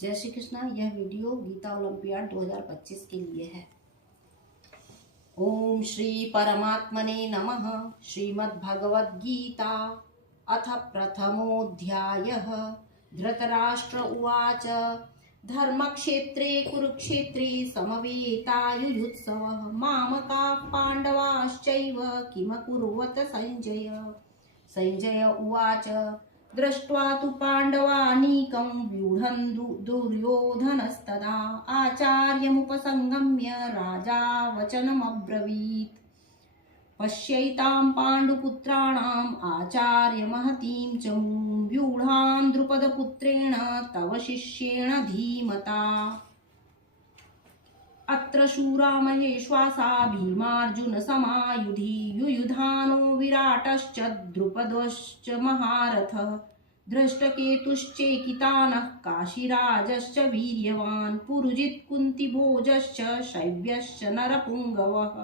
जय श्री कृष्णा। यह वीडियो गीता ओलंपियाड 2025 के लिए है। ओम श्री परमात्मने नमः। श्रीमद्भगवद्गीता अथ प्रथमोऽध्यायः। धृतराष्ट्र उवाच धर्मक्षेत्रे कुरुक्षेत्रे समवेतायुयुत्सवः मामकाः पाण्डवाश्चैव किमकुर्वत संजय। संजय उवाच दृष्ट्वा तु पाण्डवानीकं व्यूढं दुर्योधनस्तदा आचार्यमुपसंगम्य राजा वचनमब्रवीत्। पश्यैतां पाण्डुपुत्राणाम् आचार्यमहतीं च व्यूढां द्रुपदपुत्रेण तव शिष्येण धीमता। अत्र शूरा महेश्वासा भीमार्जुन समायुधि युयुधानो विराटश्च द्रुपदश्च महारथः धृष्टकेतुश्चेकितानः काशीराजश्च वीर्यवान् पुरुजित् कुन्तिभोजश्च शैब्यश्च नरपुङ्गवः